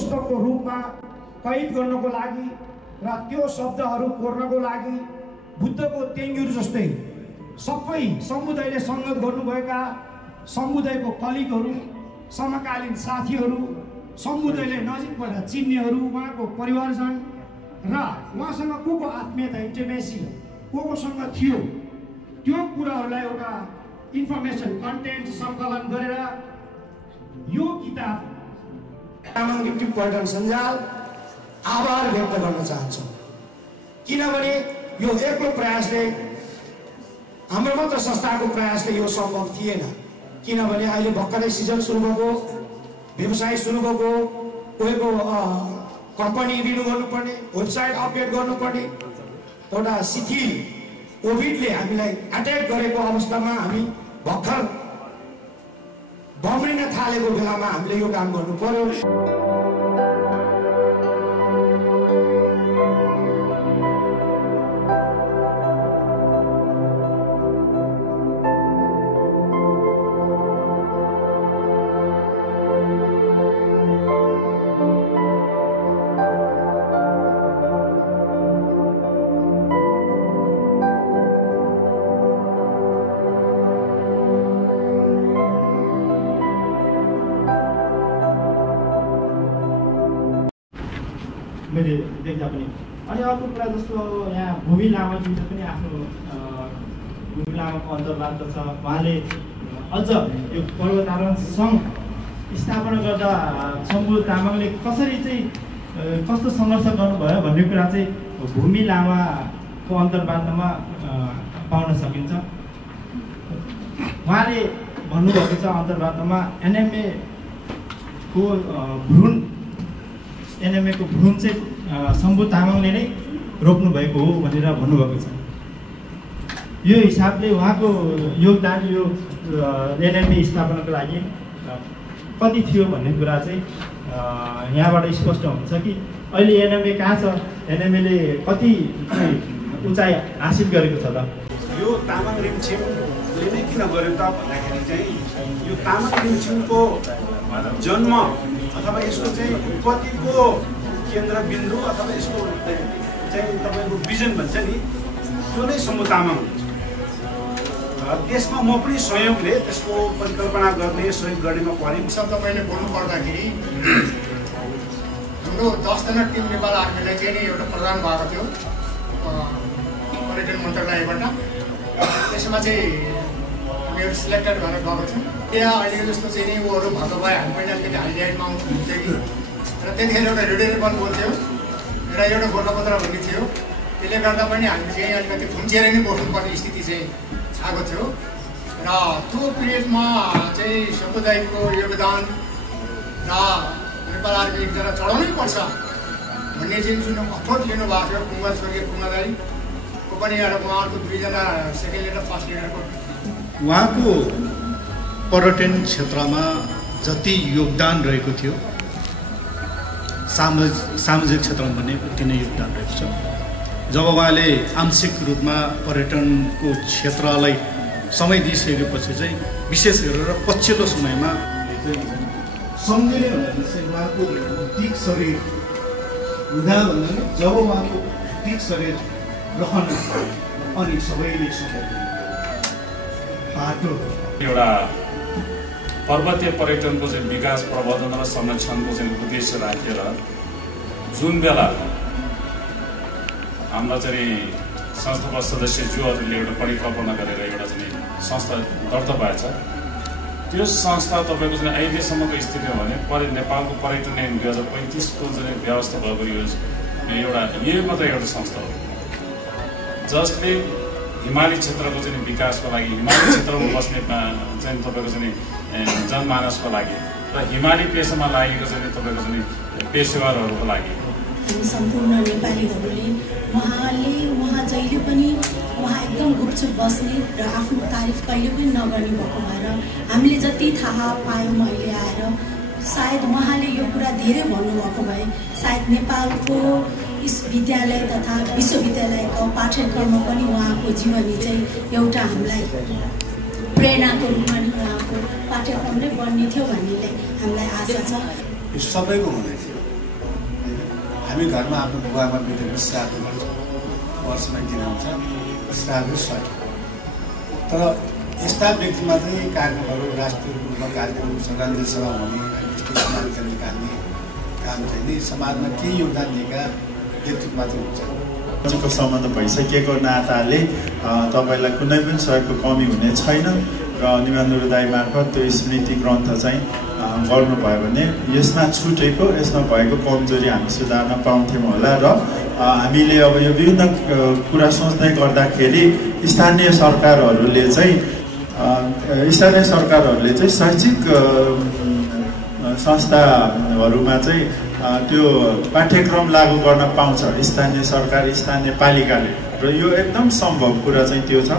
पुस्तकको रूपमा कैद गर्नको लागि र त्यो शब्दहरू कोर्नको लागि बुद्धको तेङ्गुर जस्तै सबै समुदायले सङ्गत गर्नुभएका समुदायको कलिगहरू, समकालीन साथीहरू, समुदायले नजिकबाट चिन्नेहरू, उहाँको परिवारजन र उहाँसँग को आत्मीयता इन्टिमेसी कोसँग थियो त्यो कुराहरूलाई एउटा इन्फर्मेसन कन्टेन्ट सङ्कलन गरेर यो किताब तामाङ लिप्टी पर्यटन सञ्जाल आभार व्यक्त गर्न चाहन्छौँ। किनभने यो एक्लो प्रयासले, हाम्रो मात्र संस्थाको प्रयासले यो सम्भव थिएन। किनभने अहिले भर्खरै सिजन सुरु भएको, व्यवसाय सुरु भएको, कोहीको कम्पनी रिन्यू गर्नुपर्ने, वेबसाइट अपडेट गर्नुपर्ने एउटा शिथिल कोभिडले हामीलाई एट्याक गरेको अवस्थामा हामी भर्खर बम्रिन थालेको बेलामा हामीले यो काम गर्नु पर्यो। मैले देख्दा पनि। अनि अर्को कुरा जस्तो यहाँ भूमि लामाज्यूले पनि आफ्नो भूमि लामाको अन्तर्वार्ता छ। उहाँले अझ यो पर्वतारोहण सङ्घ स्थापना गर्दा शम्भु तामाङले कसरी चाहिँ कस्तो सङ्घर्ष गर्नुभयो भन्ने कुरा चाहिँ भूमि लामाको अन्तर्वार्तामा पाउन सकिन्छ। उहाँले भन्नुभएको छ अन्तर्वार्तामा एनएमएको भ्रूण चाहिँ शम्भु तामाङले नै रोप्नु भएको हो भनेर भन्नुभएको छ। यो हिसाबले उहाँको योगदान यो एनएमए स्थापनाको लागि कति थियो भन्ने कुरा चाहिँ यहाँबाट स्पष्ट हुन्छ कि अहिले एनएमए कहाँ छ, एनएमएले कति उचाइ हासिल गरेको छ त। यो तामाङ रिमछिमले नै किन गर्यो त भन्दाखेरि चाहिँ यो तामाङ रिमछिमको जन्म अथवा यसको चाहिँ उत्पत्तिको केन्द्रबिन्दु अथवा यसको चाहिँ तपाईँको भिजन भन्छ नि, त्यो नै शम्भु तामाङ हुन्छ। त्यसमा म पनि सहयोगले त्यसको परिकल्पना गर्ने, सहयोग गर्नेमा परेँ। शब्द मैले बोल्नु पर्दाखेरि हाम्रो 10 जना टिम नेपाल आर्मीलाई चाहिँ नि एउटा प्रदान भएको थियो पर्यटन मन्त्रालयबाट। त्यसमा चाहिँ हामीहरू सिलेक्टेड भएर गएको छौँ। त्यहाँ अहिलेको जस्तो चाहिँ नि ऊहरू भएको भए हामी पनि अलिकति हाइलाइटमा आउनुहुन्थ्यो कि। र त्यतिखेर एउटा रेडियो नेपाल बोल्थ्यो र एउटा गोर्खापत्र भन्ने थियो। त्यसले गर्दा पनि हामी चाहिँ अलिकति खुम्चिएर नै बस्नुपर्ने स्थिति चाहिँ आएको थियो। र त्यो पिरियडमा चाहिँ समुदायको योगदान र नेपाल आर्मी एकजना चढाउनै पर्छ भन्ने चाहिँ जुन अफोर्ट लिनुभएको थियो कुमार स्वर्गीय कुमारदाईको पनि एउटा उहाँको 2 जना सेकेन्ड लिडर फर्स्ट लिडरको उहाँको पर्यटन क्षेत्रमा जति योगदान रहेको थियो सामाजिक क्षेत्रमा पनि उति नै योगदान रहेको छ। जब उहाँले आंशिक रूपमा पर्यटनको क्षेत्रलाई समय दिइसकेपछि चाहिँ विशेष गरेर पछिल्लो समयमा सम्झिने भन्दा चाहिँ उहाँको दिक शरीर हुँदा भन्दा जब उहाँको दिक शरीर रहन अनि सबैले बाटो एउटा पर्वतीय पर्यटनको चाहिँ विकास प्रवर्धन र संरक्षणको चाहिँ उद्देश्य राखेर जुन बेला हाम्रा चाहिँ संस्थाका सदस्यज्यूहरूले एउटा परिकल्पना गरेर एउटा चाहिँ संस्था दर्ता भएछ। त्यो संस्था तपाईँको चाहिँ अहिलेसम्मको स्थितिमा भने नेपालको पर्यटन ऐन 2035 को चाहिँ व्यवस्था भएको यो एउटा मात्र एउटा संस्था हो जसले हिमाली क्षेत्रको चाहिँ विकासको लागि, हिमाली क्षेत्रमा बस्ने चाहिँ तपाईँको चाहिँ जनमानसको लागि र हिमाली पेसामा लागेको चाहिँ तपाईँको चाहिँ पेसेवरहरूको लागि सम्पूर्ण नेपालीहरूले उहाँ जहिले पनि उहाँ एकदम गुपचुप बस्ने र आफ्नो तारिफ कहिले पनि नगर्ने भएको भएर हामीले जति थाहा पायौँ अहिले आएर सायद उहाँले यो कुरा धेरै भन्नुभएको भए सायद नेपालको विद्यालय तथा विश्वविद्यालयको पाठ्यक्रममा पनि उहाँको जीवनी चाहिँ एउटा हामीलाई प्रेरणाको रूपमा नि उहाँको पाठ्यक्रम नै बन्ने थियो भन्ने हामीलाई आशा छ। यो सबैको हुँदै थियो हामी घरमा आफ्नो बुवामा बितेको श्राद्ध गर्छौँ, वर्षमा एक दिन हुन्छ, श्राद्ध सक्यो। तर यस्ता व्यक्तिमा चाहिँ कार्यक्रमहरू राष्ट्रिय रूपमा कार्यक्रम श्रद्धाञ्जली सभा हुने, स्टेजमा निकाल्ने काम चाहिँ नि समाजमा केही योगदान दिएका व्यक्तित्वमा चाहिँ हुन्छ। को सम्बन्ध भइसकेको नाताले तपाईँलाई कुनै पनि सहयोगको कमी हुने छैन र निमान्डु दाइ मार्फत त्यो स्मृति ग्रन्थ चाहिँ गर्नुभयो भने यसमा छुटेको, यसमा भएको कमजोरी हामी सुधार्न पाउँथ्यौँ होला। र हामीले अब यो विभिन्न कुरा सोच्दै गर्दाखेरि स्थानीय सरकारहरूले चाहिँ शैक्षिक संस्थाहरूमा चाहिँ त्यो पाठ्यक्रम लागू गर्न पाउँछ स्थानीय सरकार, स्थानीय पालिकाले, र यो एकदम सम्भव कुरा चाहिँ त्यो छ।